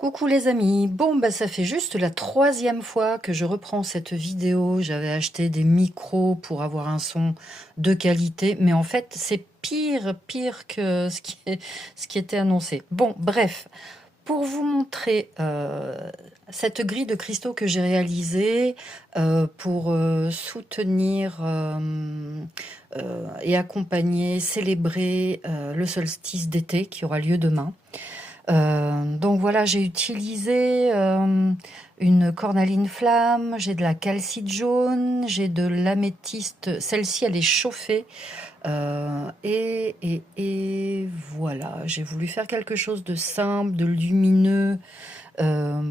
Coucou les amis, bon bah ça fait juste la troisième fois que je reprends cette vidéo. J'avais acheté des micros pour avoir un son de qualité, mais en fait c'est pire que ce qui était annoncé. Bon bref, pour vous montrer cette grille de cristaux que j'ai réalisée pour soutenir et accompagner, célébrer le solstice d'été qui aura lieu demain. Donc voilà, j'ai utilisé une cornaline flamme, j'ai de la calcite jaune, j'ai de l'améthyste. Celle-ci, elle est chauffée. Et voilà, j'ai voulu faire quelque chose de simple, de lumineux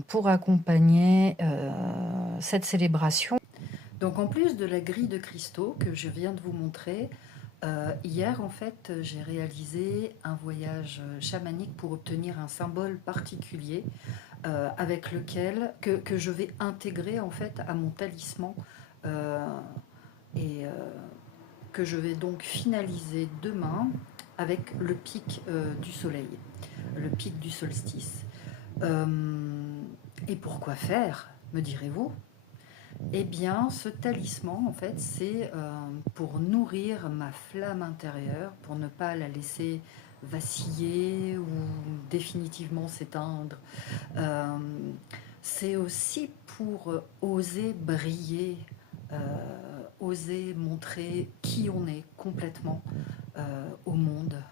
pour accompagner cette célébration. Donc en plus de la grille de cristaux que je viens de vous montrer, hier en fait j'ai réalisé un voyage chamanique pour obtenir un symbole particulier avec lequel que je vais intégrer en fait à mon talisman euh, et que je vais donc finaliser demain avec le pic du soleil, le pic du solstice. Euh, et pourquoi faire, me direz-vous? Eh bien, ce talisman, en fait, c'est pour nourrir ma flamme intérieure, pour ne pas la laisser vaciller ou définitivement s'éteindre. Euh, c'est aussi pour oser briller, oser montrer qui on est complètement au monde,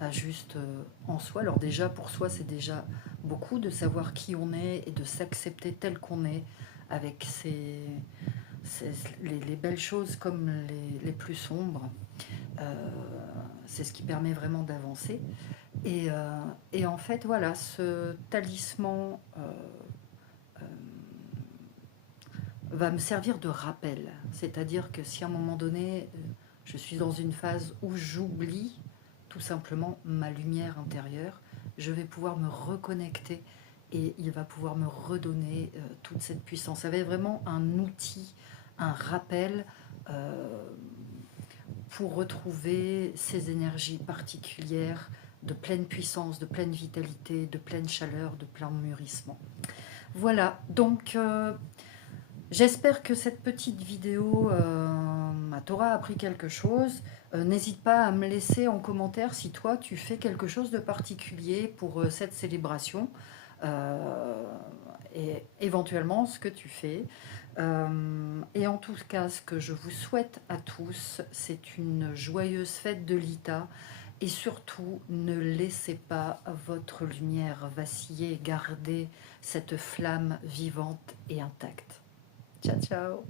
pas juste en soi. Alors déjà, pour soi, c'est déjà beaucoup de savoir qui on est et de s'accepter tel qu'on est avec les belles choses comme les plus sombres. Euh, c'est ce qui permet vraiment d'avancer. Et en fait, voilà, ce talisman euh, va me servir de rappel. C'est-à-dire que si à un moment donné, je suis dans une phase où j'oublie tout simplement ma lumière intérieure, je vais pouvoir me reconnecter et il va pouvoir me redonner toute cette puissance. Ça va être vraiment un outil, un rappel pour retrouver ces énergies particulières de pleine puissance, de pleine vitalité, de pleine chaleur, de plein mûrissement. Voilà, donc j'espère que cette petite vidéo t'aura appris quelque chose. N'hésite pas à me laisser en commentaire si toi tu fais quelque chose de particulier pour cette célébration et éventuellement ce que tu fais. Et en tout cas, ce que je vous souhaite à tous, c'est une joyeuse fête de l'ITA. Et surtout, ne laissez pas votre lumière vaciller, gardez cette flamme vivante et intacte. Ciao, ciao!